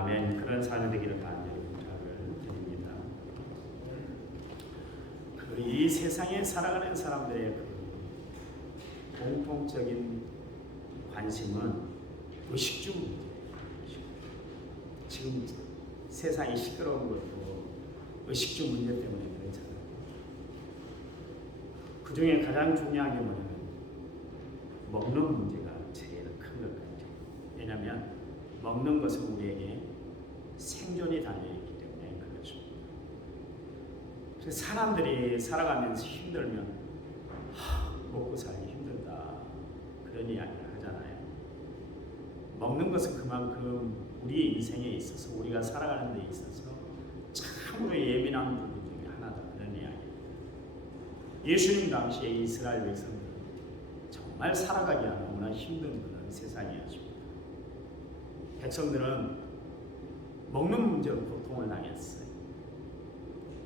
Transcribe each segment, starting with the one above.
아멘. 그런 삶이 되기를 간절히 부탁을 드립니다. 이 세상에 살아가는 사람들의 그 공통적인 관심은 의식주 문제예요. 지금 세상이 시끄러운 것도 의식주 문제 때문에 그렇잖아요. 그 중에 가장 중요한 게 뭐냐면 먹는 문제가 제일 큰 것 같아요. 왜냐하면 먹는 것은 우리에게 생존이 달려있기 때문에 그렇습니다. 그래서 사람들이 살아가면서 힘들면 먹고 살기 힘들다 그런 이야기를 하잖아요. 먹는 것은 그만큼 우리 인생에 있어서 우리가 살아가는 데 있어서 참으로 예민한 부분 중에 하나다 그런 이야기예요. 예수님 당시에 이스라엘 백성들은 정말 살아가기가 너무나 힘든 그런 세상이었습니다. 백성들은 먹는 문제로 고통을 당했어요.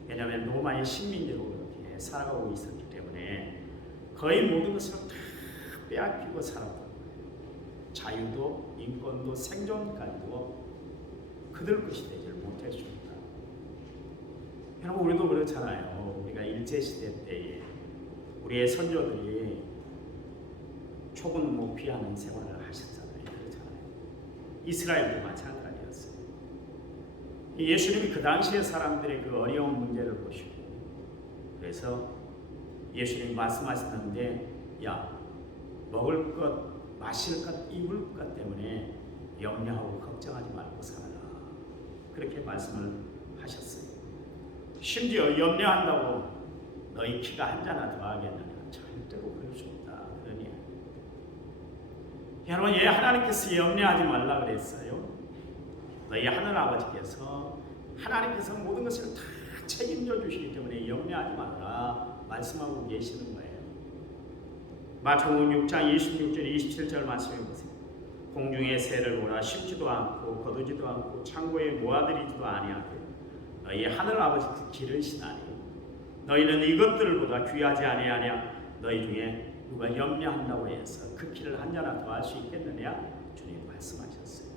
왜냐하면 로마의 식민지로 그렇게 살아가고 있었기 때문에 거의 모든 것을 다 빼앗기고 살았던 거예요. 자유도 인권도 생존까지도 그들 것이 되질 못했습니다. 여러분 우리도 그렇잖아요. 우리가 일제시대 때에 우리의 선조들이 초군 목피하는 생활을 하셨잖아요. 그렇잖아요. 이스라엘도 마찬가지였어요. 예수님이 그 당시의 사람들의 그 어려운 문제를 보시고 그래서 예수님이 말씀하셨는데 야 먹을 것 마실 것 입을 것 때문에 염려하고 걱정하지 말고 살아라 그렇게 말씀을 하셨어요. 심지어 염려한다고 너희 키가 한 자나 더하겠느냐 절대로 그럴 수 없다 그러니 여러분 예 하나님께서 염려하지 말라 그랬어요. 너희 하늘 아버지께서 하나님께서 모든 것을 다 책임져 주시기 때문에 염려하지 말라 말씀하고 계시는 거예요. 마태복음 6장 26절 27절 말씀해 보세요. 공중의 새를 보라 심지도 않고 거두지도 않고 창고에 모아들이지도 아니하되 너희 하늘 아버지께서 기르시나니 너희는 이것들보다 귀하지 아니하냐. 너희 중에 누가 염려한다고 해서 그 키를 한 자나 더 할 수 있겠느냐 주님 말씀하셨어요.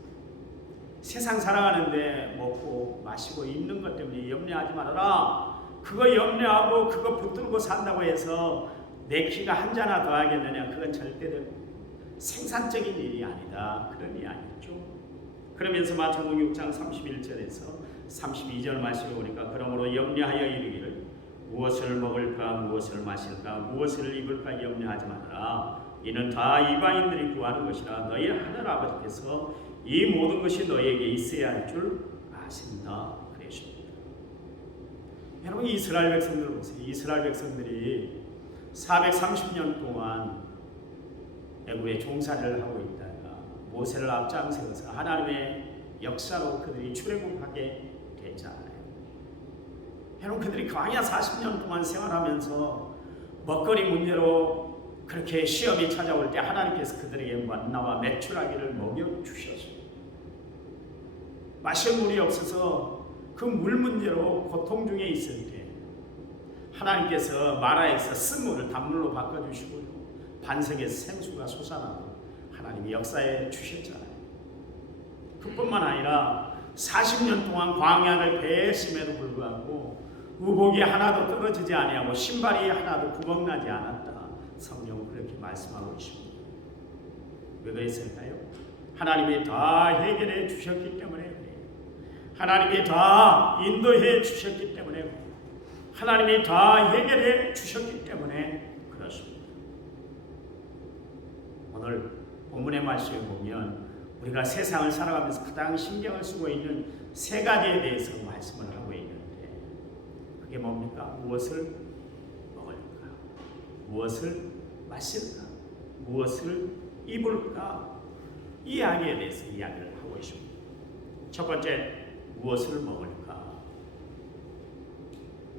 세상 살아가는데 먹고 마시고 입는 것 때문에 염려하지 말아라. 그거 염려하고 그거 붙들고 산다고 해서 내 키가 한 자나 더 하겠느냐. 그건 절대로 생산적인 일이 아니다. 그런 이야기죠. 그러면서 마태복음 6장 31절에서 32절 말씀에 보니까 그러므로 염려하여 이르기를 무엇을 먹을까 무엇을 마실까 무엇을 입을까 염려하지 말아라. 이는 다 이방인들이 구하는 것이라 너희 하늘 아버지께서 이 모든 것이 너희에게 있어야 할 줄 아신다 그러십니다. 여러분 이스라엘 백성들 보세요. 이스라엘 백성들이 430년 동안 애굽에 종살이를 하고 있다가 모세를 앞장서서 하나님의 역사로 그들이 출애굽하게 됐잖아요. 여러분 그들이 광야 40년 동안 생활하면서 먹거리 문제로 그렇게 시험이 찾아올 때 하나님께서 그들에게 만나와 메추라기를 먹여주셨어요. 마실 물이 없어서 그 물 문제로 고통 중에 있을 때 하나님께서 마라에서 쓴물을 단물로 바꿔주시고요. 반석에서 생수가 솟아나고 하나님이 역사에 주셨잖아요. 그뿐만 아니라 40년 동안 광야를 배했음에도 불구하고 의복이 하나도 떨어지지 아니하고 신발이 하나도 구멍나지 않았다. 성경은 그렇게 말씀하고 있습니다. 왜 그랬을까요? 하나님이 다 해결해 주셨기 때문에 그래요. 하나님이 다 인도해 주셨기 때문에 그래요. 하나님이 다 해결해 주셨기 때문에 그렇습니다. 오늘 본문의 말씀에 보면 우리가 세상을 살아가면서 가장 신경을 쓰고 있는 세 가지에 대해서 말씀을 하고 있는데 그게 뭡니까? 무엇을 먹을까? 무엇을 마실까? 무엇을 입을까? 이 이야기에 대해서 이야기를 하고 있습니다. 첫 번째, 무엇을 먹을까?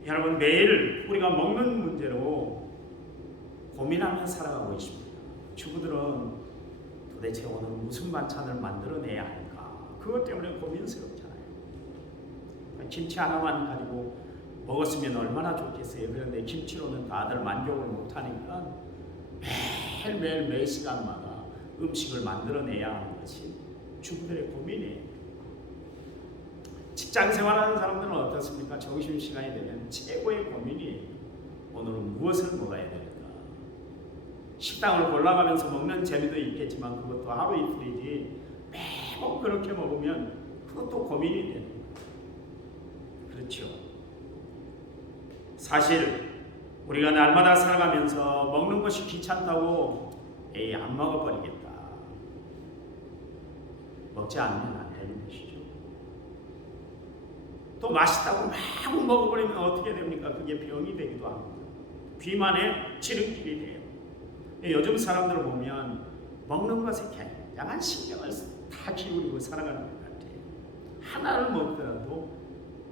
여러분 매일 우리가 먹는 문제로 고민하며 살아가고 있습니다. 주부들은 도대체 오늘 무슨 반찬을 만들어내야 할까? 그것 때문에 고민스럽잖아요. 김치 하나만 가지고 먹었으면 얼마나 좋겠어요. 그런데 김치로는 다들 만족을 못하니까 매일매일 매 시간마다 음식을 만들어내야 하는 것이 주부들의 고민이에요. 직장 생활하는 사람들은 어떻습니까? 점심시간이 되면 최고의 고민이 오늘은 무엇을 먹어야 되는가. 식당을 골라가면서 먹는 재미도 있겠지만 그것도 하루 이틀이지 매번 그렇게 먹으면 그것도 고민이 되는 거예요. 그렇죠. 사실 우리가 날마다 살아가면서 먹는 것이 귀찮다고 안 먹어버리겠다. 먹지 않으면 안 되는 것이죠. 또 맛있다고 막 먹어버리면 어떻게 됩니까? 그게 병이 되기도 합니다. 비만의 지름길이 돼요. 요즘 사람들을 보면 먹는 것에 굉장한 신경을 다 기울이고 살아가는 것 같아요. 하나를 먹더라도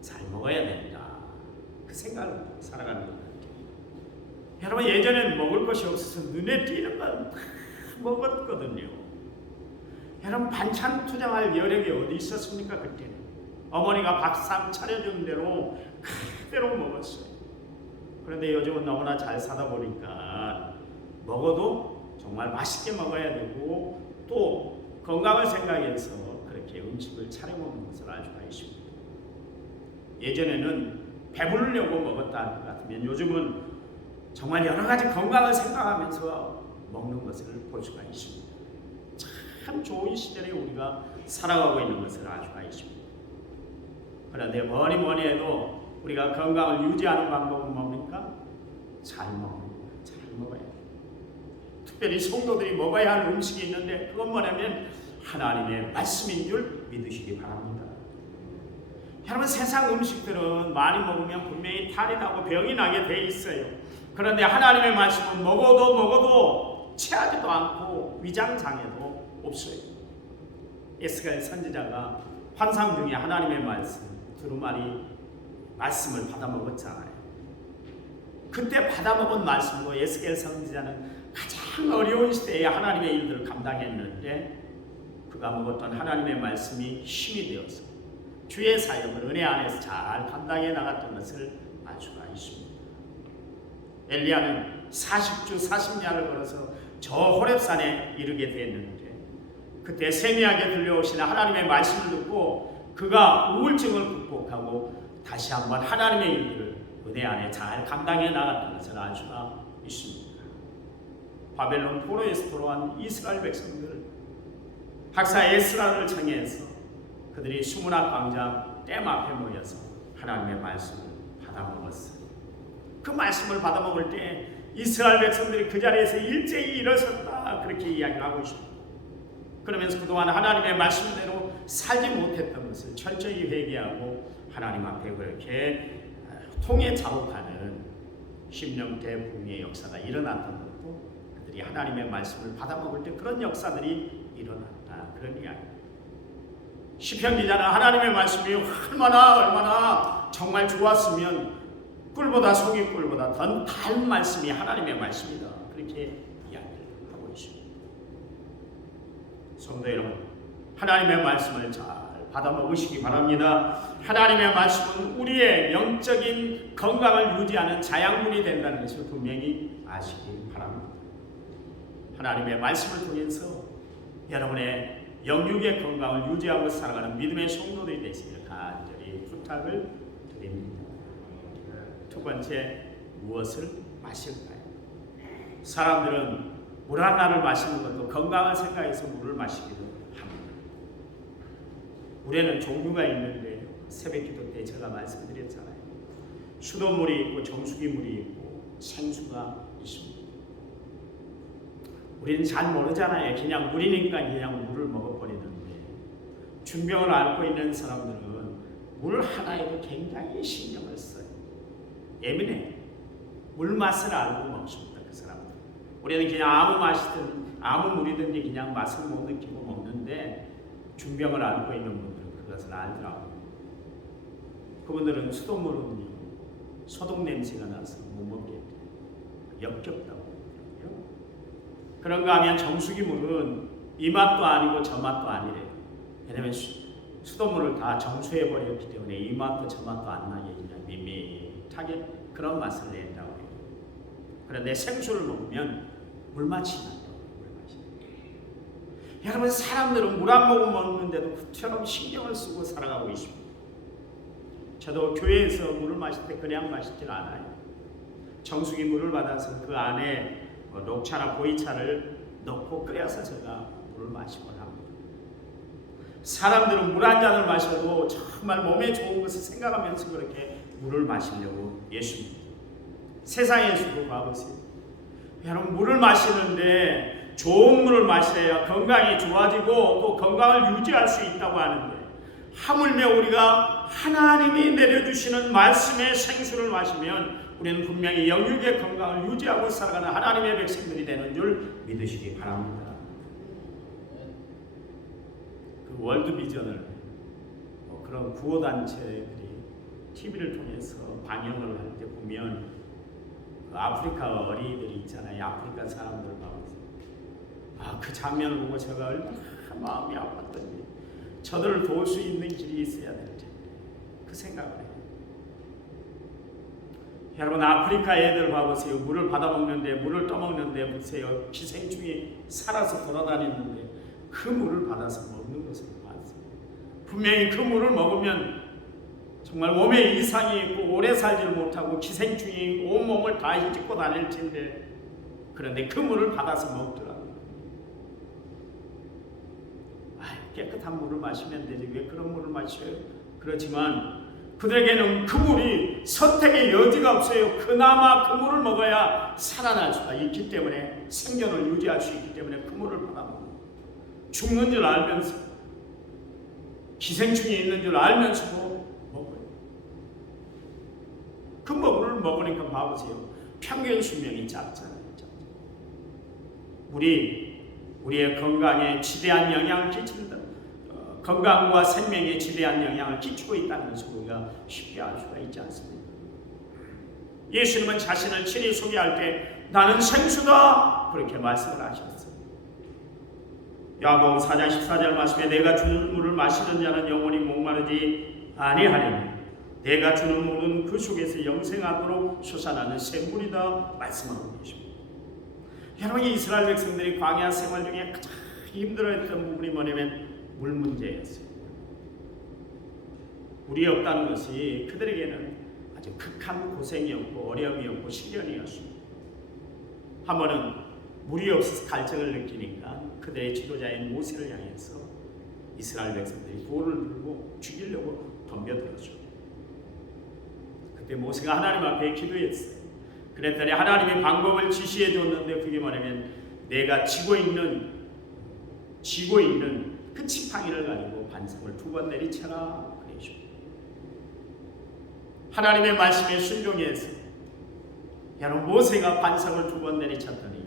잘 먹어야 된다. 그 생각을 살아가는 것 같아요. 여러분, 예전에는 먹을 것이 없어서 눈에 띄는 건 먹었거든요. 여러분, 반찬 투정할 여력이 어디 있었습니까? 그때는 어머니가 밥상 차려준 대로 그대로 먹었어요. 그런데 요즘은 너무나 잘 사다 보니까 먹어도 정말 맛있게 먹어야 되고 또 건강을 생각해서 그렇게 음식을 차려 먹는 것을 알 수가 있습니다. 예전에는 배부르려고 먹었다 것 같으면 요즘은 정말 여러 가지 건강을 생각하면서 먹는 것을 볼 수가 있습니다. 참 좋은 시절에 우리가 살아가고 있는 것을 알 수가 있습니다. 그런데 뭐니 해도 우리가 건강을 유지하는 방법은 뭡니까? 잘 먹어야 돼요. 특별히 성도들이 먹어야 할 음식이 있는데 그건 뭐냐면 하나님의 말씀인 줄 믿으시기 바랍니다. 여러분, 세상 음식들은 많이 먹으면 분명히 탈이 나고 병이 나게 돼 있어요. 그런데 하나님의 말씀은 먹어도 체하지도 않고 위장장애도 없어요. 에스겔 선지자가 환상 중에 하나님의 말씀 두루마리 말씀을 받아 먹었잖아요. 그때 받아 먹은 말씀으로 에스겔 선지자는 가장 어려운 시대에 하나님의 일들을 감당했는데 그가 먹었던 하나님의 말씀이 힘이 되어서 주의 사역을 은혜 안에서 잘 감당해 나갔던 것을 알 수가 있습니다. 엘리야는 40주 40야를 걸어서 저 호렙산에 이르게 됐는데 그때 세미하게 들려오시는 하나님의 말씀을 듣고 그가 우울증을 극복하고 다시 한번 하나님의 일들을 은혜 안에 잘 감당해 나갔던 것을 알 수가 있습니다. 바벨론 포로에서 돌아온 이스라엘 백성들 학사 에스라를 청해서 그들이 수문학 광장 댐 앞에 모여서 하나님의 말씀을 받아먹었어요. 그 말씀을 받아먹을 때 이스라엘 백성들이 그 자리에서 일제히 일어섰다 그렇게 이야기를 하고 있습니다. 그러면서 그동안 하나님의 말씀대로 살지 못했던 것을 철저히 회개하고 하나님 앞에 그렇게 통해 자복하는 심령대 붕의 역사가 일어났던 것도 그들이 하나님의 말씀을 받아먹을 때 그런 역사들이 일어났다 그런 이야기입니다. 시편 기자는 하나님의 말씀이 얼마나 정말 좋았으면 꿀보다 속이 꿀보다 더 단 말씀이 하나님의 말씀이다 그렇게 이야기를 하고 있습니다. 성도 여러분, 하나님의 말씀을 잘 받아 먹으시기 바랍니다. 하나님의 말씀은 우리의 영적인 건강을 유지하는 자양분이 된다는 것을 분명히 아시기 바랍니다. 하나님의 말씀을 통해서 여러분의 영육의 건강을 유지하고 살아가는 믿음의 성도들이 되시기를 간절히 부탁을 드립니다. 두 번째, 무엇을 마실까요? 사람들은 물 하나를 마시는 것도 건강을 생각해서 물을 마시기도 합니다. 물에는 종류가 있는데 새벽기도 때 제가 말씀드렸잖아요. 수돗물이 있고 정수기물이 있고 생수가 있습니다. 우리는 잘 모르잖아요. 그냥 물이니까 그냥 물을 먹어버리는데 중병을 앓고 있는 사람들은 물 하나에도 굉장히 신경을 써요. 예민해. 물 맛을 알고 먹습니다. 그 사람들. 우리는 그냥 아무 맛이든 아무 물이든지 그냥 맛을 못 느끼고 먹는데 중병을 앓고 있는 분들은 그것을 알더라고요. 그분들은 수돗물은요 소독 냄새가 나서 못 먹겠대요. 역겹다고. 그런가 하면 정수기 물은 이 맛도 아니고 저 맛도 아니래요. 왜냐하면 수돗물을 다 정수해버렸기 때문에 이 맛도 저 맛도 안 나게 그냥 밋밋하게 그런 맛을 낸다고 해요. 그런데 생수를 먹으면 물맛이 난다고 해요. 여러분, 사람들은 물 한 모금 먹는데도 그처럼 신경을 쓰고 살아가고 있습니다. 저도 교회에서 물을 마실 때 그냥 마시질 않아요. 정수기 물을 받아서 그 안에 녹차나 보이차를 넣고 끓여서 제가 물을 마시곤 합니다. 사람들은 물 한 잔을 마셔도 정말 몸에 좋은 것을 생각하면서 그렇게 물을 마시려고 예수님. 세상에서도 봐보세요. 여러분, 물을 마시는데 좋은 물을 마셔야 건강이 좋아지고 또 건강을 유지할 수 있다고 하는데, 하물며 우리가 하나님이 내려주시는 말씀의 생수를 마시면 우리는 분명히 영육의 건강을 유지하고 살아가는 하나님의 백성들이 되는 줄 믿으시기 바랍니다. 그 월드비전을 그런 구호단체들이 TV를 통해서 방영을 할 때 보면 그 아프리카 어린이들이 있잖아요. 아프리카 사람들 봐보세요. 그 장면을 보고 제가 얼마나 마음이 아팠던지, 저들을 도울 수 있는 길이 있어야 될 텐데 그 생각을 해요. 여러분, 아프리카 애들 봐보세요. 물을 받아먹는데, 물을 떠먹는데 보세요. 기생충이 살아서 돌아다니는데 그 물을 받아서 먹는 것을 봤어요. 분명히 그 물을 먹으면 정말 몸에 이상이 있고 오래 살지를 못하고 기생충이 온몸을 다 휘짓고 다닐 텐데, 그런데 그 물을 받아서 먹더라고요. 깨끗한 물을 마시면 되지 왜 그런 물을 마셔요? 그렇지만 그들에게는 그 물이 선택의 여지가 없어요. 그나마 그 물을 먹어야 살아날 수가 있기 때문에, 생존을 유지할 수 있기 때문에 그 물을 받아먹어요. 죽는 줄 알면서, 기생충이 있는 줄 알면서도 먹어요. 그 물을 먹으니까 봐보세요. 평균 수명이 짧잖아요. 우리의 건강에 지대한 영향을 끼친다. 건강과 생명에 지대한 영향을 끼치고 있다는 것을 우리가 쉽게 알 수가 있지 않습니까? 예수님은 자신을 친히 소개할 때 나는 생수다 그렇게 말씀을 하셨어요. 요한복음 4장 14절 말씀에 내가 주는 물을 마시는 자는 영원히 목마르지 아니하리니 내가 주는 물은 그 속에서 영생하도록 솟아나는 샘물이다 말씀하고 계십니다. 여러분, 이스라엘 백성들이 광야 생활 중에 가장 힘들어했던 부분이 뭐냐면 물 문제였어요. 물이 없다는 것이 그들에게는 아주 극한 고생이었고 어려움이었고 시련이었습니다. 한 번은 물이 없어서 갈증을 느끼니까 그들의 지도자인 모세를 향해서 이스라엘 백성들이 돌을 들고 죽이려고 덤벼들었죠. 그때 모세가 하나님 앞에 기도했어요. 그랬더니 하나님이 방법을 지시해 줬는데 그게 뭐냐면 내가 쥐고 있는 그 지팡이를 가지고 반석을 2번 내리쳐라 그러시오. 하나님의 말씀에 순종해서 여러분, 모세가 반석을 2번 내리쳤더니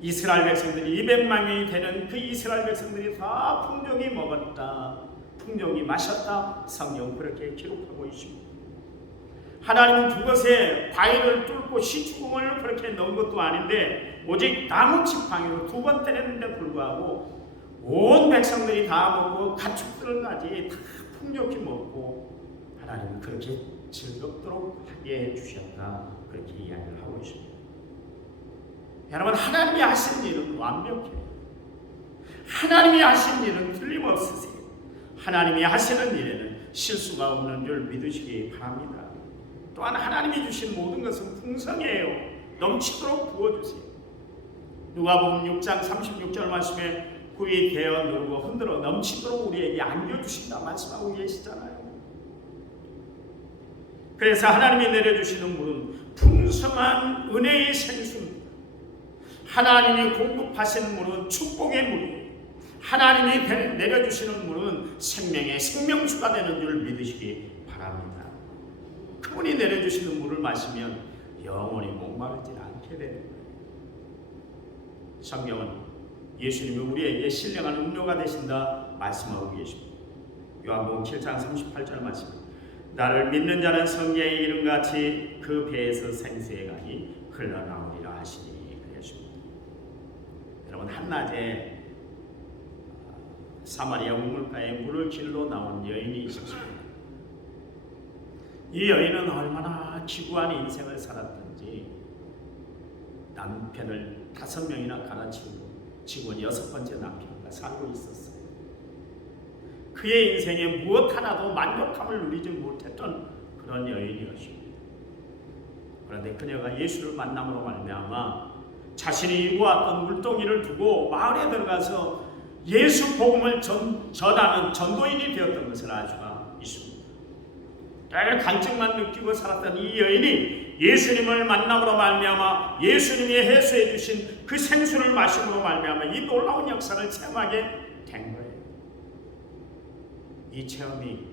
이스라엘 백성들이 200만명이 되는 그 이스라엘 백성들이 다 풍족이 먹었다, 풍족이 마셨다, 성경 그렇게 기록하고 있습니다. 하나님은 그것에 바위를 뚫고 시추궁을 그렇게 넣은 것도 아닌데 오직 나무 지팡이로 2번 때렸는데 불구하고 온 백성들이 다 먹고 가축들까지 다 풍족히 먹고 하나님은 그렇게 즐겁도록 하게 해주셨다 그렇게 이야기를 하고 있습니다. 여러분, 하나님이 하신 일은 완벽해요. 하나님이 하신 일은 틀림없으세요. 하나님이 하시는 일에는 실수가 없는 줄 믿으시기 바랍니다. 또한 하나님이 주신 모든 것은 풍성해요. 넘치도록 부어주세요. 누가복음 6장 36절 말씀에 구이 되어 누르고 흔들어 넘치도록 우리에게 안겨주신다 말씀하고 계시잖아요. 그래서 하나님이 내려주시는 물은 풍성한 은혜의 생수입니다. 하나님이 공급하신 물은 축복의 물이에요. 하나님이 내려주시는 물은 생명의 생명수가 되는 줄 믿으시기 바랍니다. 그분이 내려주시는 물을 마시면 영원히 목마르지 않게 되는 거예요. 성경은 예수님이 우리에게 신령한 음료가 되신다 말씀하고 계십니다. 요한복음 7장 38절 말씀, 나를 믿는 자는 성경에 이름같이 그 배에서 생수의 강이 흘러나오리라 하시니 그랬습니다. 여러분, 한낮에 사마리아 우물가에 물을 길러 나온 여인이 있었습니다. 이 여인은 얼마나 기구한 인생을 살았던지 남편을 5명이나 갈아치우고 지금 6번째 남편과 살고 있었어요. 그의 인생에 무엇 하나도 만족함을 누리지 못했던 그런 여인이었습니다. 그런데 그녀가 예수를 만남으로 말미암아 자신이 일구었던 물동이를 두고 마을에 들어가서 예수 복음을 전하는 전도인이 되었던 것을 알 수가 있습니다. 늘 갈증만 느끼고 살았던 이 여인이 예수님을 만남으로 말미암아 예수님이 해수해 주신 그 생수를 마심으로 말미암아 이 놀라운 역사를 체험하게 된 거예요. 이 체험이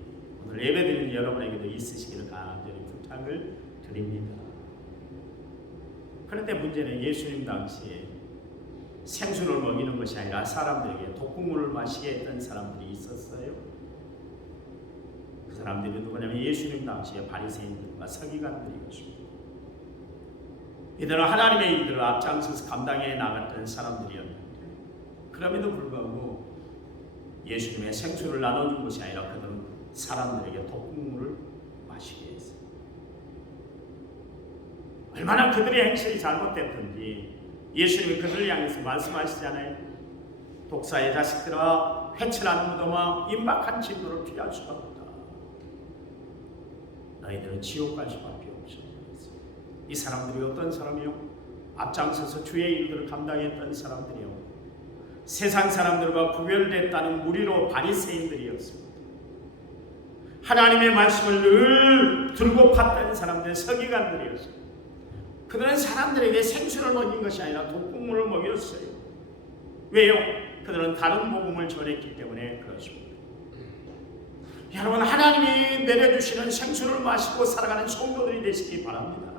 오늘 예배드리는 여러분에게도 있으시기를 간절히 부탁을 드립니다. 그런데 문제는 예수님 당시에 생수를 먹이는 것이 아니라 사람들에게 독국물을 마시게 했던 사람들이 있었어요. 그 사람들이 누구냐면 예수님 당시에 바리새인들과 서기관들이었습니다. 이들은 하나님의 일들을 앞장서서 감당해 나갔던 사람들이었는데 그럼에도 불구하고 예수님의 생수를 나눠준 것이 아니라 그들은 사람들에게 독국물을 마시게 했어요. 얼마나 그들의 행실이 잘못됐던지 예수님이 그들을 향해서 말씀하시잖아요. 독사의 자식들아, 회칠하는 무덤아, 임박한 진노를 피할 수가 없다. 너희들은 지옥 갈 수밖에 없어. 이 사람들이 어떤 사람이요? 앞장서서 주의 일들을 감당했던 사람들이요. 세상 사람들과 구별됐다는 무리로 바리새인들이었습니다. 하나님의 말씀을 늘 들고 팠던 사람들, 서기관들이었습니다. 그들은 사람들에게 생수를 먹인 것이 아니라 독국물을 먹였어요. 왜요? 그들은 다른 복음을 전했기 때문에 그렇습니다. 여러분, 하나님이 내려주시는 생수를 마시고 살아가는 성도들이 되시기 바랍니다.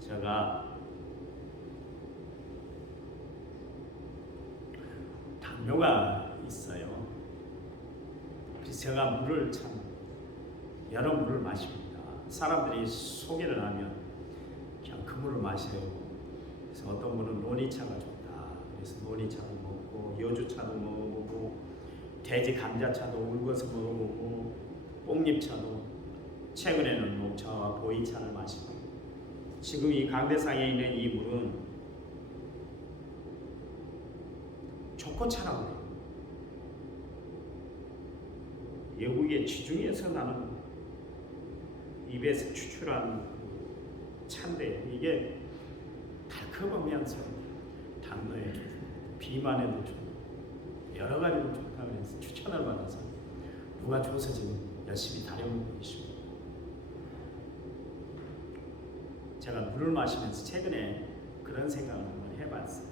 제가 당뇨가 있어요. 그래서 제가 물을 참 여러 물을 마십니다. 사람들이 소개를 하면 그냥 그 물을 마셔요. 그래서 어떤 분은 노니차가 좋다. 그래서 노니차도 먹고 여주차도 먹어보고 돼지 감자차도 울궈서 먹어보고 뽕잎차도 최근에는 녹차와 보이차를 마시고 지금 이 강대상에 있는 이 물은 초코차라고 해요. 외국의 지중해에서 나는 입에서 추출한 차인데 이게 달콤하면서 당뇨에 좋고 비만에도 좋고 여러 가지로 좋다고 해서 추천을 받아서 누가 줘서 지금 열심히 다려먹고 있습니다. 제가 물을 마시면서 최근에 그런 생각을 한번 해봤어요.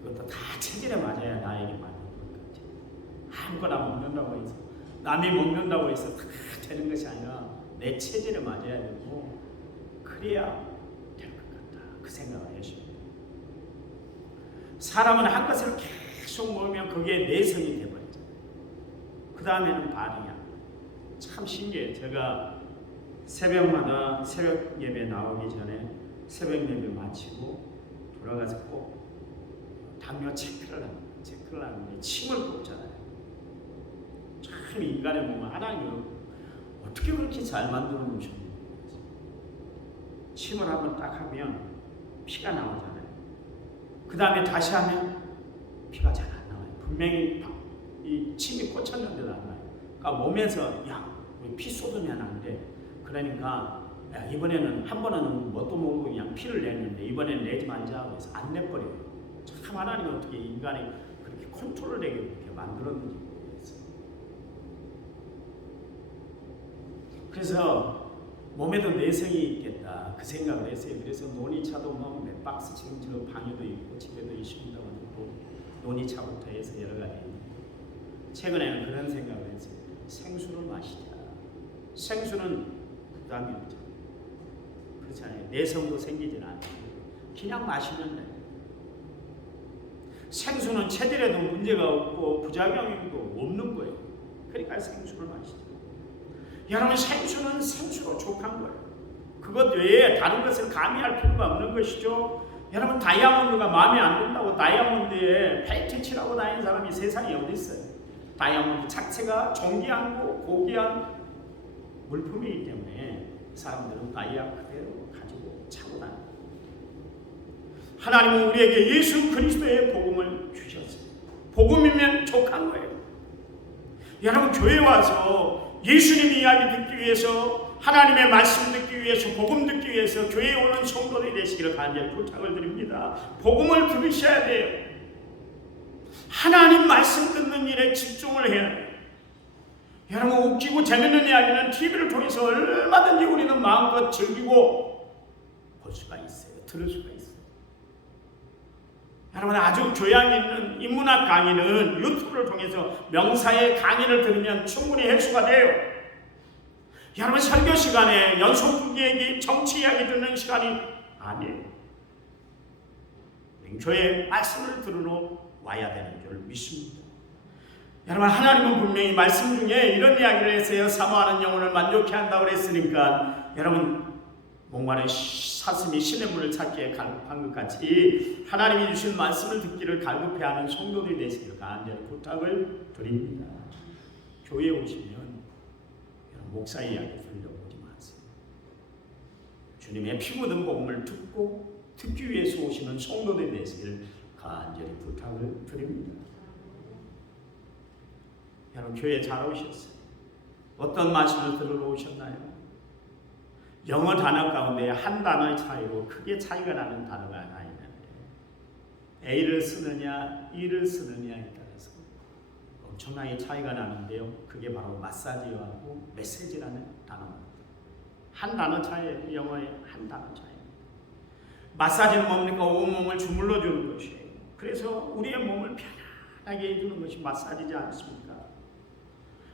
이것도 다 체질에 맞아야 나에게 맞는 것 같아요. 아무거나 먹는다고 해서 남이 먹는다고 해서 다 되는 것이 아니라 내 체질에 맞아야 되고 그래야 될 것 같다. 그 생각을 했습니다. 사람은 한 것을 계속 먹으면 그게 내성이 되어버리잖아요. 그 다음에는 반응이야. 참 신기해요. 제가 새벽마다 새벽 예배 나오기 전에 새벽 예배 마치고 돌아가서 꼭 당뇨 체크를 하는데 침을 꼽잖아요. 참 인간의 몸은 하나님이 어떻게 그렇게 잘 만들어 놓으셨는지. 침을 한번 딱 하면 피가 나오잖아요. 그 다음에 다시 하면 피가 잘 안 나와요. 분명히 이 침이 꽂혔는데도 안 나요. 그러니까 몸에서 야, 우리 피 쏟으면 안 돼. 그러니까 야, 이번에는 한 번은 뭣도 모르고 그냥 피를 내는데 이번에는 내지 말자 해서 안 내버려요. 참 하나님은 어떻게 인간이 그렇게 컨트롤되게 그렇게 만들었는지 모르겠어요. 그래서 몸에도 내성이 있겠다 그 생각을 했어요. 그래서 노니차도 뭐 몇 박스 지금 저 방에도 있고 집에도 있습니다. 노니차부터 해서 여러 가지. 최근에는 그런 생각을 했어요. 생수를 마시자. 생수는 부담이 없죠. 그렇잖아요. 내성도 생기진 않고 그냥 마시면 돼요. 생수는 체질에도 문제가 없고 부작용도 없는 거예요. 그러니까 생수를 마시죠. 여러분, 생수는 생수로 족한 거예요. 그것 외에 다른 것을 가미할 필요가 없는 것이죠. 여러분, 다이아몬드가 마음에 안 든다고 다이아몬드에 페인트 칠하고 다니는 사람이 세상에 어디 있어요? 다이아몬드 자체가 존귀하고 고귀한 물품이기 때문에 사람들은 다이아 그대로 가지고 차고 다닙니다. 하나님은 우리에게 예수 그리스도의 복음을 주셨어요. 복음이면 족한 거예요. 여러분 교회 와서 예수님 이야기 듣기 위해서, 하나님의 말씀 듣기 위해서, 복음 듣기 위해서 교회에 오는 성도들이 되시기를 간절히 부탁을 드립니다. 복음을 들으셔야 돼요. 하나님 말씀 듣는 일에 집중을 해야 돼요. 여러분 웃기고 재밌는 이야기는 TV를 통해서 얼마든지 우리는 마음껏 즐기고 볼 수가 있어요. 들을 수가 있어요. 여러분 아주 교양 있는 인문학 강의는 유튜브를 통해서 명사의 강의를 들으면 충분히 해소가 돼요. 여러분 설교 시간에 연속 얘기, 정치 이야기 듣는 시간이 아니에요. 교회 말씀을 들으러 와야 되는 줄 믿습니다. 여러분 하나님은 분명히 말씀 중에 이런 이야기를 했어요. 사모하는 영혼을 만족케 한다고 그랬으니까 여러분 목마른 사슴이 시냇물을 찾기에 갈급한 것 같이 하나님이 주신 말씀을 듣기를 갈급해하는 성도들이 되시기를 간절히 부탁을 드립니다. 교회에 오시면 목사 이야기 들려보지 마세요. 주님의 피 묻은 복음을 듣기 위해서 오시는 성도들이 되시기를 간절히 부탁을 드립니다. 여러분 교회 잘 오셨어요. 어떤 말씀을 들으러 오셨나요? 영어 단어 가운데 한 단어의 차이로 크게 차이가 나는 단어가 하나 있는데 A를 쓰느냐 E를 쓰느냐에 따라서 엄청나게 차이가 나는데요. 그게 바로 마사지하고 메시지라는 단어입니다. 한 단어 차이예요. 영어의 한 단어 차이입니다. 마사지는 뭡니까? 온몸을 주물러 주는 것이에요. 그래서 우리의 몸을 편안하게 해주는 것이 마사지지 않습니까?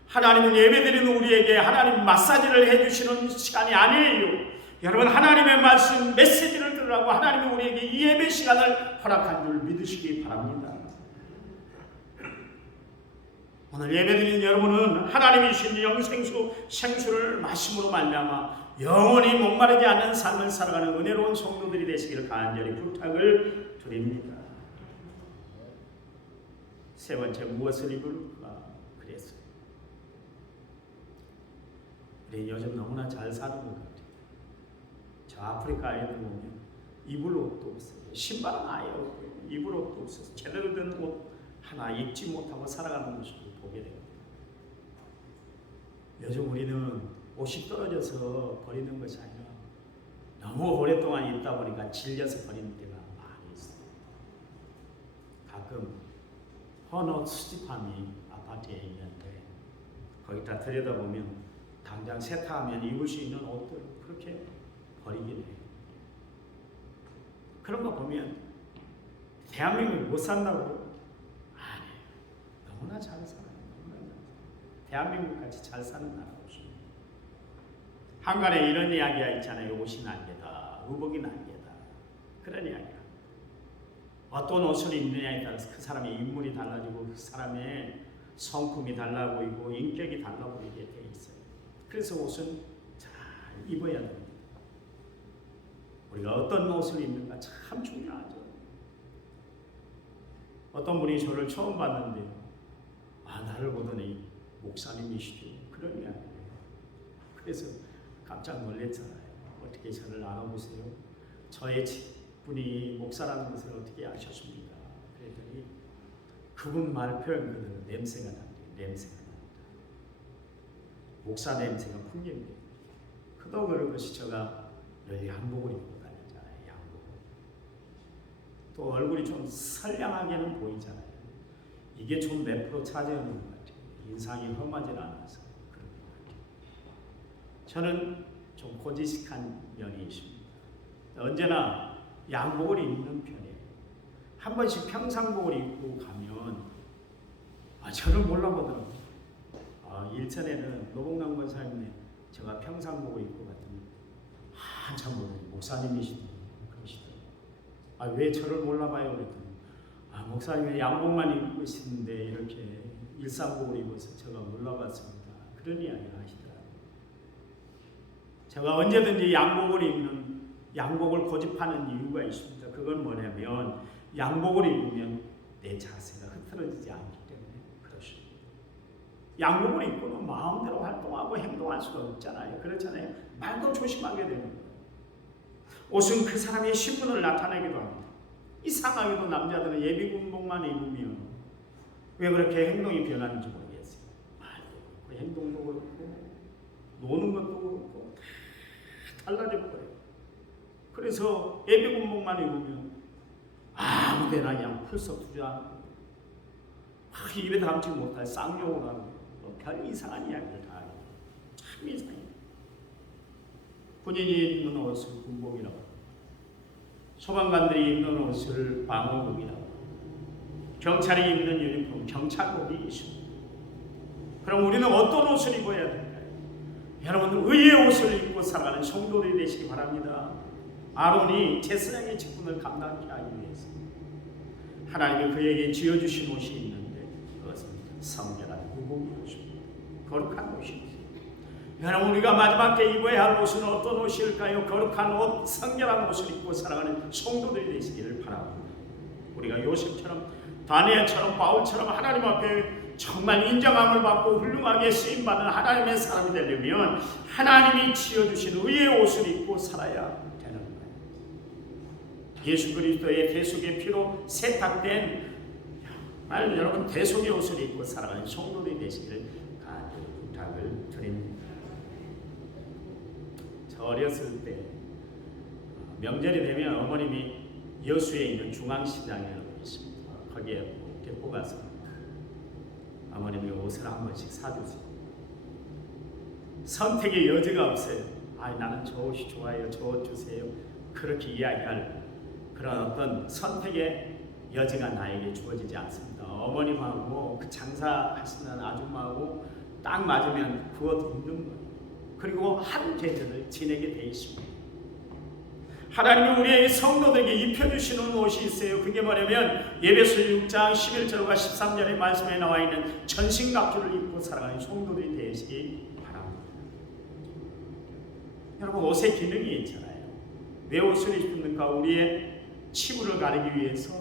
하나님은 예배드리는 우리에게 하나님 마사지를 해주시는 시간이 아니에요. 여러분 하나님의 말씀 메시지를 들으라고 하나님은 우리에게 이 예배 시간을 허락한 줄 믿으시기 바랍니다. 오늘 예배드리는 여러분은 하나님이 주신 영생수 생수를 마심으로 말미암아 영원히 목마르지 않는 삶을 살아가는 은혜로운 성도들이 되시기를 간절히 부탁을 드립니다. 세 번째 무엇을 입을까 그랬어요. 우리 요즘 너무나 잘 사는 것 같아요. 저 아프리카 아이들 보면 입을 옷도 없어요. 신발은 아예 없고요. 입을 옷도 없어서 제대로 된 옷 하나 입지 못하고 살아가는 모습을 보게 됩니다. 요즘 우리는 옷이 떨어져서 버리는 것이 아니라 너무 오랫동안 입다 보니까 질려서 버리는 때가 많이 있어요. 가끔 헌옷 수집함이 아파트에 있는데 거기다 들여다보면 당장 세탁하면 입을 수 있는 옷들 그렇게 버리긴 해요. 그런 거 보면 대한민국이 못 산다고요? 아니에요. 너무나 잘 살아요. 너무나 잘 살아요. 대한민국 같이 잘 사는 나라가 없습니다. 한간에 이런 이야기가 있잖아요. 옷이 난개다. 의복이 난개다. 그런 이야기야. 어떤 옷을 입느냐에 따라서 그 사람의 인물이 달라지고 그 사람의 성품이 달라 보이고 인격이 달라 보이게 돼 있어요. 그래서 옷은 잘 입어야 됩니다. 우리가 어떤 옷을 입는가 참 중요하죠. 어떤 분이 저를 처음 봤는데요. 나를 보더니 목사님이시죠. 그런 이야기예요. 그래서 깜짝 놀랐잖아요. 어떻게 저를 알아보세요? 저의 분이 목사라는 것을 어떻게 아셨습니까? 그랬더니 그분 말 표현 그대로 냄새가 납니다. 냄새가 납니다. 목사 냄새가 풍깁니다. 그도 그런 것이 제가 늘 양복을 입고 다녔잖아요. 양복. 또 얼굴이 좀 선량하게는 보이잖아요. 이게 좀 몇 프로 차지하는 것 같아요. 인상이 험하지 않아서 그런 것 같아요. 저는 좀 고지식한 면이 있습니다. 언제나 양복을 입는 편이에요. 한 번씩 평상복을 입고 가면 저를 몰라보더라고요. 일전에는 노봉남 권사님네 제가 평상복을 입고 갔더니 한참 보더니 목사님이시더라고요. 그러시더라고요. 왜 저를 몰라봐요? 그랬더니 목사님이 양복만 입고 있는데 이렇게 일상복을 입어서 제가 몰라봤습니다. 그런 이야기를 하시더라고요. 제가 언제든지 양복을 고집하는 이유가 있습니다. 그건 뭐냐면 양복을 입으면 내 자세가 흐트러지지 않기 때문에 그렇습니다. 양복을 입고는 마음대로 활동하고 행동할 수가 없잖아요. 그렇잖아요. 말도 조심하게 되는 거예요. 옷은 그 사람의 신분을 나타내기도 합니다. 이상하게도 남자들은 예비군복만 입으면 왜 그렇게 행동이 변하는지 모르겠어요. 노는 것도 그렇고 다 달라져 버려요. 그래서 예배 군복만 입으면 아무데나 그냥 풀썩 투자 입에 담지 못할 쌍욕을 하고 별 이상한 이야기를 다 해요. 참 이상해요. 군인이 입는 옷을 군복이라고, 소방관들이 입는 옷을 방어복이라고, 경찰이 입는 유니폼 경찰복이 있습니다. 그럼 우리는 어떤 옷을 입어야 될까요? 여러분, 의의 옷을 입고 살아가는 성도들이 되시기 바랍니다. 아론이 제사장의 직분을 감당케 하기 위해서 하나님이 그에게 지어주신 옷이 있는데 그것은 성결한 구복이었습니다. 거룩한 옷입니다. 여러분, 우리가 마지막 때 입어야 할 옷은 어떤 옷일까요? 거룩한 옷, 성결한 옷을 입고 살아가는 성도들이 되시기를 바랍니다. 우리가 요셉처럼, 다니엘처럼, 바울처럼 하나님 앞에 정말 인정함을 받고 훌륭하게 쓰임받는 하나님의 사람이 되려면 하나님이 지어주신 의의 옷을 입고 살아야 되는 거예요. 예수 그리스도의 대속의 피로 세탁된 여러분 대속의 옷을 입고 살아가는 성도들이 되시기를 간절히 부탁을 드립니다. 저 어렸을 때 명절이 되면 어머님이 여수에 있는 중앙시장에 있습니다. 거기에 데리고 가서 어머님이 옷을 한 번씩 사주세요. 선택의 여지가 없어요. 나는 저 옷이 좋아요, 저 옷 주세요. 그렇게 이야기할 그런 어떤 선택의 여지가 나에게 주어지지 않습니다. 어머님하고 그 장사하시는 아줌마하고 딱 맞으면 그 옷 입는 거예요. 그리고 한 계절을 지내게 돼 있습니다. 하나님이 우리의 성도들에게 입혀주시는 옷이 있어요. 그게 뭐냐면 에베소 6장 11절과 13절의 말씀에 나와 있는 전신갑주를 입고 살아가는 성도들이 되시기 바랍니다. 여러분, 옷의 기능이 있잖아요. 왜 옷을 입습니까? 우리의 치부를 가리기 위해서,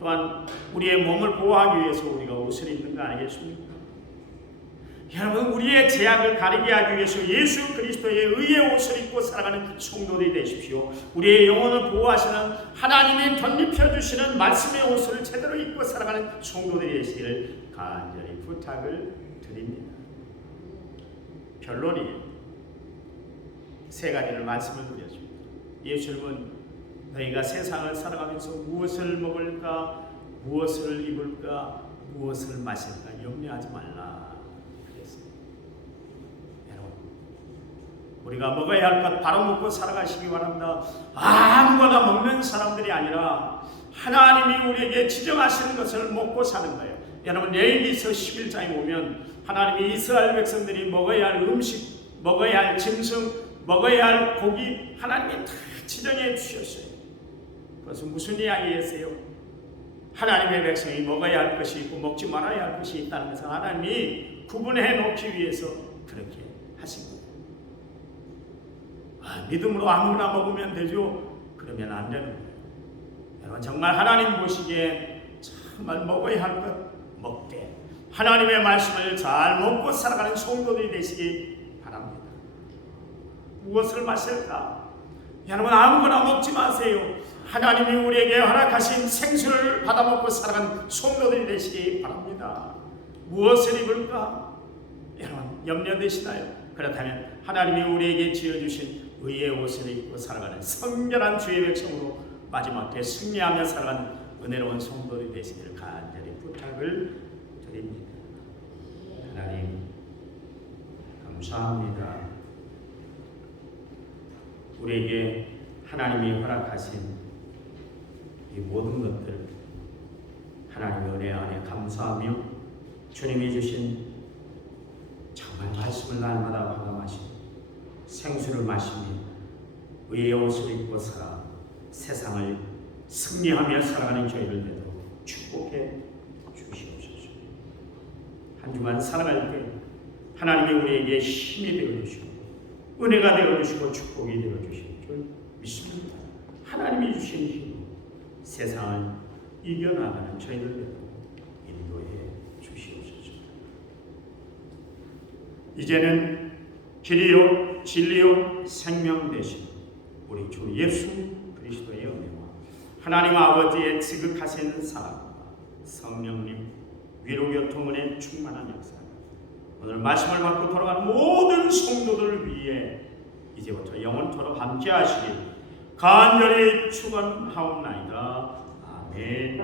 또한 우리의 몸을 보호하기 위해서 우리가 옷을 입는 거 아니겠습니까? 여러분, 우리의 죄악을 가리게 하기 위해서 예수 그리스도의 의의 옷을 입고 살아가는 성도들이 되십시오. 우리의 영혼을 보호하시는 하나님이 덧입혀주시는 말씀의 옷을 제대로 입고 살아가는 성도들이 되시기를 간절히 부탁을 드립니다. 결론이 세 가지를 말씀을 드렸습니다. 예수님은 너희가 세상을 살아가면서 무엇을 먹을까, 무엇을 입을까, 무엇을 마실까 염려하지 말라. 우리가 먹어야 할 것 바로 먹고 살아가시기 바랍니다. 아무거나 먹는 사람들이 아니라 하나님이 우리에게 지정하시는 것을 먹고 사는 거예요. 여러분, 레위기서 11장에 보면 하나님이 이스라엘 백성들이 먹어야 할 음식, 먹어야 할 짐승, 먹어야 할 고기 하나님이 다 지정해 주셨어요. 그것은 무슨 이야기였어요? 하나님의 백성이 먹어야 할 것이 있고 먹지 말아야 할 것이 있다는 것을 하나님이 구분해 놓기 위해서 그렇게 하신 거예요. 믿음으로 아무나 먹으면 되죠? 그러면 안 되는 거예요. 여러분, 정말 하나님 보시기에 정말 먹어야 할 것 먹되 하나님의 말씀을 잘 먹고 살아가는 성도들이 되시기 바랍니다. 무엇을 마실까? 여러분, 아무거나 먹지 마세요. 하나님이 우리에게 허락하신 생수를 받아먹고 살아가는 성도들이 되시기 바랍니다. 무엇을 입을까? 여러분, 염려되시나요? 그렇다면 하나님이 우리에게 지어주신 의의 옷을 입고 살아가는 성결한 주의 백성으로 마지막 때 승리하며 살아가는 은혜로운 성도들이 되시기를 간절히 부탁을 드립니다. 하나님, 감사합니다. 우리에게 하나님이 허락하신 이 모든 것들 하나님의 은혜 안에 감사하며 주님이 주신 정말 말씀을 날마다 받아 마시고 생수를 마시며 의의 옷을 입고 살아 세상을 승리하며 살아가는 저희를 되도록 축복해 주시옵소서. 한 주간 살아갈 때 하나님이 우리에게 힘이 되어주시고 은혜가 되어주시고 축복이 되어주실 줄 믿습니다. 하나님이 주신 힘으로 세상을 이겨나가는 저희를 되도록 인도해 주시옵소서. 이제는 길이요 진리요 생명 되신 우리 주 예수 그리스도의 은혜와 하나님 아버지의 지극하신 사랑과 성령님 위로교통은혜 충만한 역사 오늘 말씀을 받고 돌아가는 모든 성도들을 위해 이제부터 영원토록 함께 하시길 간절히 축원하옵나이다. 아멘.